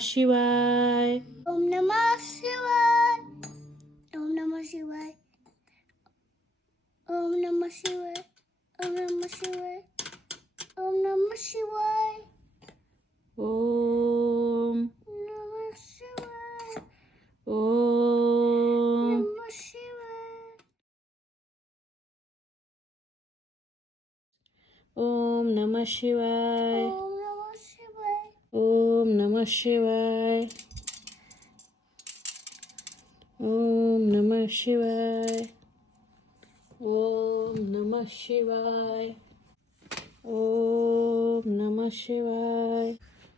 शिवाय. ओम नमः शिवाय. ओम नमः शिवाय. ओम नमः शिवाय. ओम नमः शिवाय. ओम नमः शिवाय. ओम नमः शिवाय. ओम नमः शिवाय. ओम नमः शिवाय. ओम नमः शिवाय. ओम नमः शिवाय. ओम नमः शिवाय. ओम नमः शिवाय.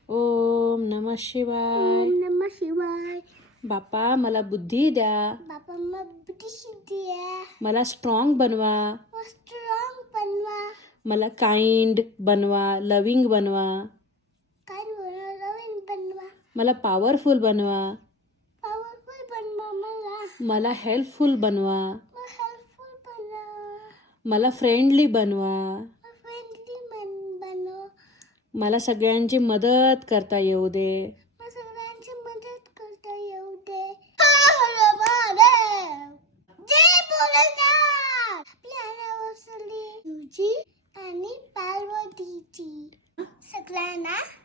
ओम नमः शिवाय. ओम नमः शिवाय. बापा मला बुद्धी द्या. बाबा मग बुद्धी द्या. मला स्ट्रॉंग बनवा. स्ट्रॉंग बनवा. मला काइंड बनवा, लविंग बनवा. काय बनवा. नवीन बनवा. मला पॉवरफुल बनवा. पॉवरफुल बनवा. मला हेल्पफुल बनवा. हेल्पफुल बनवा. मला फ्रेंडली बनवा. फ्रेंडली बनवा. मला सगळ्यांची मदत करता येऊ दे. सगळ्यांची मदत करता येऊ दे. हर महादेव. जय भोलेनाथ. आपल्या अनावरली तुझी आणि पार्वतीची सगळ्यांना